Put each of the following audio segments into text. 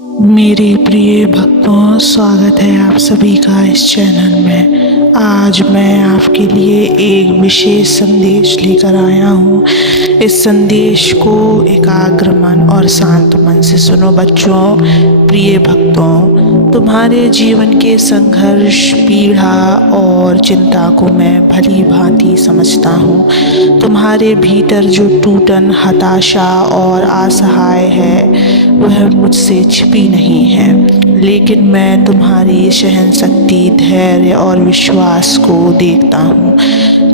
मेरे प्रिय भक्तों, स्वागत है आप सभी का इस चैनल में। आज मैं आपके लिए एक विशेष संदेश लेकर आया हूँ। इस संदेश को एकाग्र मन और शांत मन से सुनो बच्चों। प्रिय भक्तों, तुम्हारे जीवन के संघर्ष, पीड़ा और चिंता को मैं भली भांति समझता हूँ। तुम्हारे भीतर जो टूटन, हताशा और असहाय है वह मुझसे छिपी नहीं है, लेकिन मैं तुम्हारी सहनशक्ति, धैर्य और विश्वास को देखता हूँ।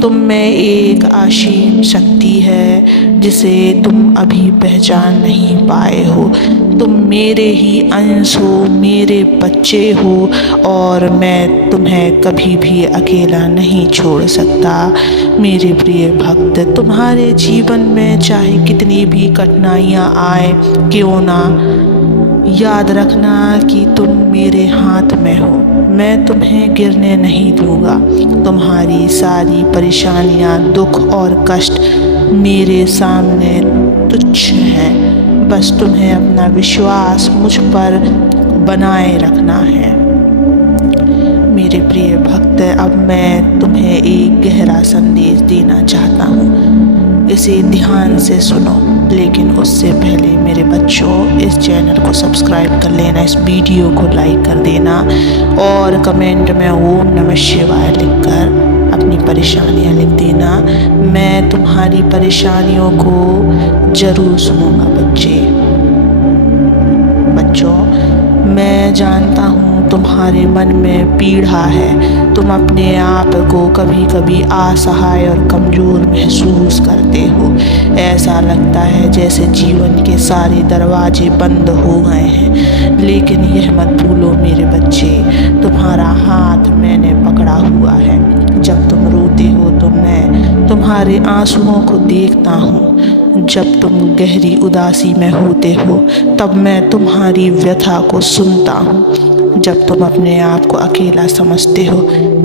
तुम में एक असीम शक्ति है जिसे तुम अभी पहचान नहीं पाए हो। तुम मेरे ही अंश हो, मेरे बच्चे हो और मैं तुम्हें कभी भी अकेला नहीं छोड़ सकता। मेरे प्रिय भक्त, तुम्हारे जीवन में चाहे कितनी भी कठिनाइयाँ आए क्यों ना, याद रखना कि तुम मेरे हाथ में हो। मैं तुम्हें गिरने नहीं दूंगा। तुम्हारी सारी परेशानियां, दुख और कष्ट मेरे सामने तुच्छ हैं। बस तुम्हें अपना विश्वास मुझ पर बनाए रखना है। मेरे प्रिय भक्त, अब मैं तुम्हें एक गहरा संदेश देना चाहता हूँ। इसे ध्यान से सुनो, लेकिन उससे पहले मेरे बच्चों, इस चैनल को सब्सक्राइब कर लेना, इस वीडियो को लाइक कर देना और कमेंट में ओम नमः शिवाय लिखकर अपनी परेशानियाँ लिख देना। मैं तुम्हारी परेशानियों को ज़रूर सुनूंगा बच्चों। मैं जानता हूँ तुम्हारे मन में पीड़ा है। तुम अपने आप को कभी कभी असहाय और कमज़ोर महसूस करते हो। ऐसा लगता है जैसे जीवन के सारे दरवाजे बंद हो गए हैं। लेकिन यह मत भूलो मेरे बच्चे, तुम्हारा हाथ मैंने पकड़ा हुआ है। जब तुम रोते हो तो मैं तुम्हारे आंसुओं को देखता हूँ। जब तुम गहरी उदासी में होते हो तब मैं तुम्हारी व्यथा को सुनता हूँ। जब तुम अपने आप को अकेला समझते हो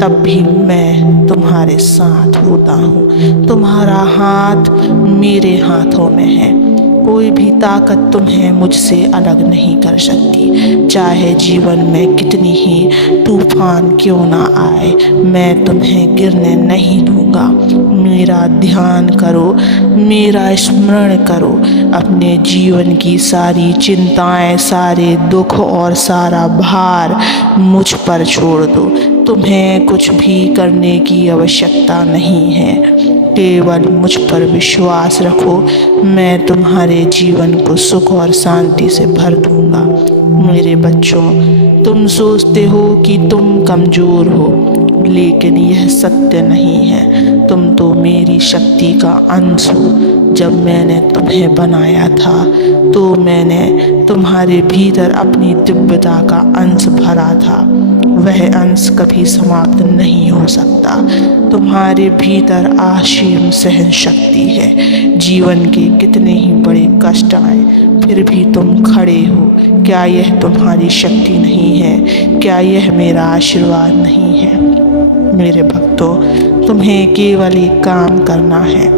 तब भी मैं तुम्हारे साथ होता हूँ। तुम्हारा हाथ मेरे हाथों में है। कोई भी ताकत तुम्हें मुझसे अलग नहीं कर सकती। चाहे जीवन में कितनी ही तूफान क्यों ना आए, मैं तुम्हें गिरने नहीं दूंगा। मेरा ध्यान करो, मेरा स्मरण करो। अपने जीवन की सारी चिंताएं, सारे दुख और सारा भार मुझ पर छोड़ दो। तुम्हें कुछ भी करने की आवश्यकता नहीं है। केवल मुझ पर विश्वास रखो। मैं तुम्हारे जीवन को सुख और शांति से भर दूंगा। मेरे बच्चों, तुम सोचते हो कि तुम कमज़ोर हो, लेकिन यह सत्य नहीं है। तुम तो मेरी शक्ति का अंश हो। जब मैंने तुम्हें बनाया था तो मैंने तुम्हारे भीतर अपनी दिव्यता का अंश भरा था। वह अंश कभी समाप्त नहीं हो सकता। तुम्हारे भीतर असीम सहन शक्ति है। जीवन के कितने ही बड़े कष्ट आए फिर भी तुम खड़े हो। क्या यह तुम्हारी शक्ति नहीं है? क्या यह मेरा आशीर्वाद नहीं है? मेरे भक्तों, तुम्हें केवल एक काम करना है,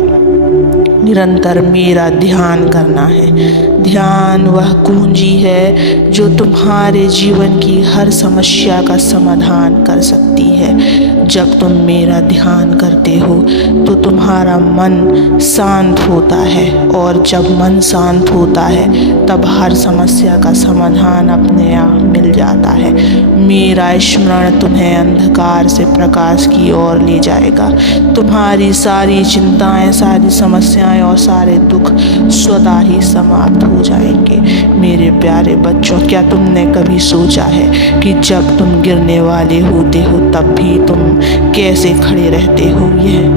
निरंतर मेरा ध्यान करना है। ध्यान वह कुंजी है जो तुम्हारे जीवन की हर समस्या का समाधान कर सकती है। जब तुम मेरा ध्यान करते हो तो तुम्हारा मन शांत होता है, और जब मन शांत होता है तब हर समस्या का समाधान अपने आप मिल जाता है। मेरा स्मरण तुम्हें अंधकार से प्रकाश की ओर ले जाएगा। तुम्हारी सारी चिंताएं, सारी समस्याएं और सारे दुख स्वतः ही समाप्त हो जाएंगे। मेरे प्यारे बच्चों, क्या तुमने कभी सोचा है कि जब तुम गिरने वाले होते हो तब भी तुम कैसे खड़े रहते हो? यह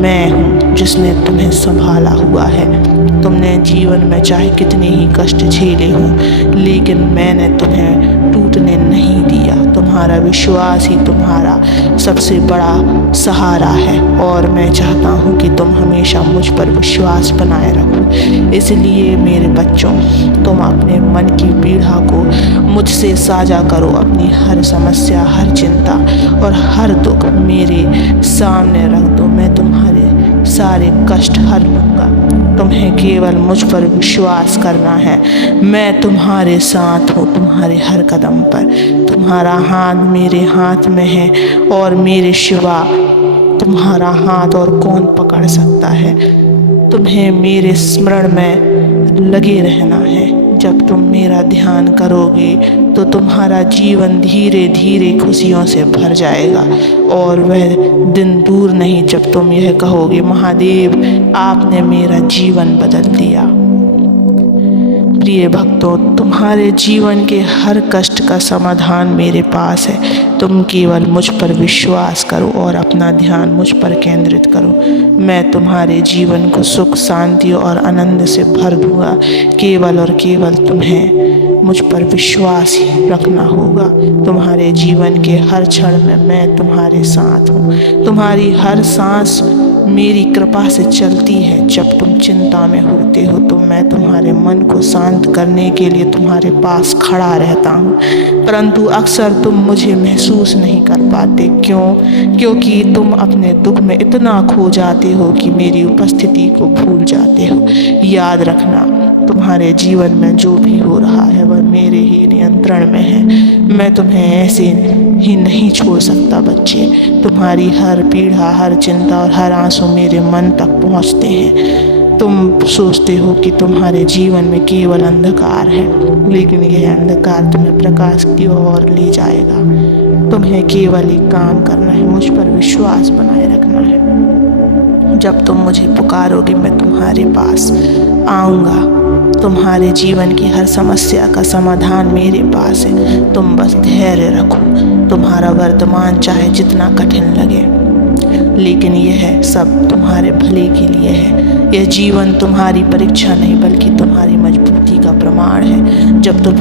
मैं हूँ जिसने तुम्हें संभाला हुआ है। तुमने जीवन में चाहे कितने ही कष्ट झेले हों, लेकिन मैंने तुम्हें टूटने नहीं दिया। तुम्हारा विश्वास ही तुम्हारा सबसे बड़ा सहारा है, और मैं चाहता हूँ कि तुम हमेशा मुझ पर विश्वास बनाए रखो। इसलिए मेरे बच्चों, तुम अपने मन की पीड़ा को मुझसे साझा करो। अपनी हर समस्या, हर चिंता और हर दुख मेरे सामने रख दो। मैं तुम्हारे सारे कष्ट हर लूँगा। तुम्हें केवल मुझ पर विश्वास करना है। मैं तुम्हारे साथ हूँ, तुम्हारे हर कदम पर। तुम्हारा हाथ मेरे हाथ में है और मेरे सिवा तुम्हारा हाथ और कौन पकड़ सकता है। तुम्हें मेरे स्मरण में लगे रहना है। जब तुम मेरा ध्यान करोगे तो तुम्हारा जीवन धीरे धीरे खुशियों से भर जाएगा, और वह दिन दूर नहीं जब तुम यह कहोगे, महादेव आपने मेरा जीवन बदल दिया। प्रिय भक्तों, तुम्हारे जीवन के हर कष्ट का समाधान मेरे पास है। तुम केवल मुझ पर विश्वास करो और अपना ध्यान मुझ पर केंद्रित करो। मैं तुम्हारे जीवन को सुख, शांति और आनंद से भर दूंगा। केवल और केवल तुम्हें मुझ पर विश्वास ही रखना होगा। तुम्हारे जीवन के हर क्षण में मैं तुम्हारे साथ हूँ। तुम्हारी हर सांस मेरी कृपा से चलती है। जब तुम चिंता में होते हो तो मैं तुम्हारे मन को शांत करने के लिए तुम्हारे पास खड़ा रहता हूँ, परंतु अक्सर तुम मुझे महसूस नहीं कर पाते। क्योंकि तुम अपने दुख में इतना खो जाते हो कि मेरी उपस्थिति को भूल जाते हो। याद रखना, तुम्हारे जीवन में जो भी हो रहा है वह मेरे ही नियंत्रण में है। मैं तुम्हें ऐसे ही नहीं छोड़ सकता बच्चे। तुम्हारी हर पीड़ा, हर चिंता और हर आंसू मेरे मन तक पहुंचते हैं। तुम सोचते हो कि तुम्हारे जीवन में केवल अंधकार है, लेकिन यह अंधकार तुम्हें प्रकाश की ओर ले जाएगा। तुम्हें केवल एक काम करना है, मुझ पर विश्वास बनाए रखना है। जब तुम मुझे पुकारोगे मैं तुम्हारे पास आऊँगा। तुम्हारे जीवन की हर समस्या का समाधान मेरे पास है। तुम बस धैर्य रखो। तुम्हारा वर्तमान चाहे जितना कठिन लगे, लेकिन यह सब तुम्हारे भले के लिए है। यह जीवन तुम्हारी परीक्षा नहीं बल्कि तुम्हारी मजबूती का प्रमाण है। जब तुम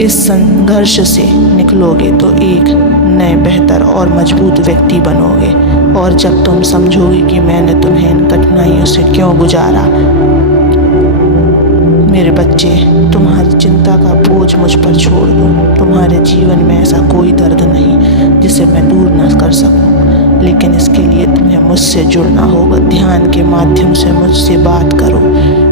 इस संघर्ष से निकलोगे तो एक नए, बेहतर और मजबूत व्यक्ति बनोगे। और जब तुम समझोगे कि मैंने तुम्हें इन कठिनाइयों से क्यों गुजारा, मेरे बच्चे, तुम्हारी चिंता का बोझ मुझ पर छोड़ दो। तुम्हारे जीवन में ऐसा कोई दर्द नहीं जिसे मैं दूर न कर सकूं, लेकिन इसके लिए तुम्हें मुझसे जुड़ना होगा। ध्यान के माध्यम से मुझसे बात करो।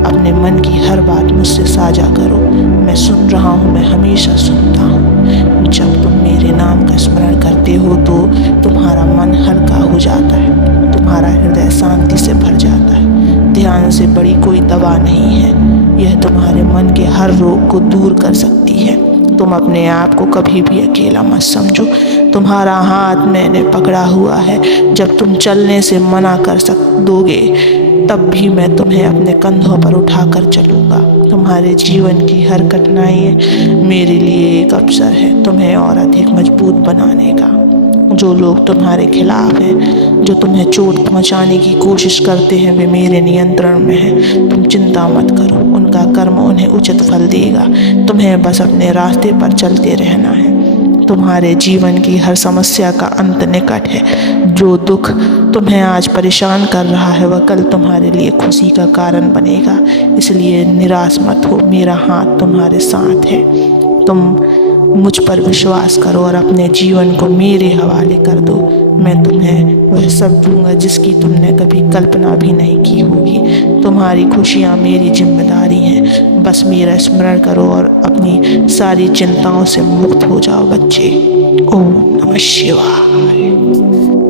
अपने मन की हर बात मुझसे साझा करो। मैं सुन रहा हूँ, मैं हमेशा सुनता हूँ। जब तुम मेरे नाम का स्मरण करते हो तो तुम्हारा मन हल्का हो जाता है, तुम्हारा हृदय शांति से भर जाता है। ध्यान से बड़ी कोई दवा नहीं है। यह तुम्हारे मन के हर रोग को दूर कर सकती है। तुम अपने आप को कभी भी अकेला मत समझो। तुम्हारा हाथ मैंने पकड़ा हुआ है। जब तुम चलने से मना कर दोगे तब भी मैं तुम्हें अपने कंधों पर उठाकर चलूँगा। तुम्हारे जीवन की हर कठिनाई मेरे लिए एक अवसर है तुम्हें और अधिक मजबूत बनाने का। जो लोग तुम्हारे खिलाफ हैं, जो तुम्हें चोट पहुंचाने की कोशिश करते हैं, वे मेरे नियंत्रण में हैं। तुम चिंता मत करो, उनका कर्म उन्हें उचित फल देगा। तुम्हें बस अपने रास्ते पर चलते रहना है। तुम्हारे जीवन की हर समस्या का अंत निकट है। जो दुख तुम्हें आज परेशान कर रहा है वह कल तुम्हारे लिए खुशी का कारण बनेगा। इसलिए निराश मत हो, मेरा हाथ तुम्हारे साथ है। तुम मुझ पर विश्वास करो और अपने जीवन को मेरे हवाले कर दो। मैं तुम्हें वह सब दूंगा जिसकी तुमने कभी कल्पना भी नहीं की होगी। तुम्हारी खुशियाँ मेरी जिम्मेदारी हैं। बस मेरा स्मरण करो और अपनी सारी चिंताओं से मुक्त हो जाओ बच्चे। ओम नमः शिवाय।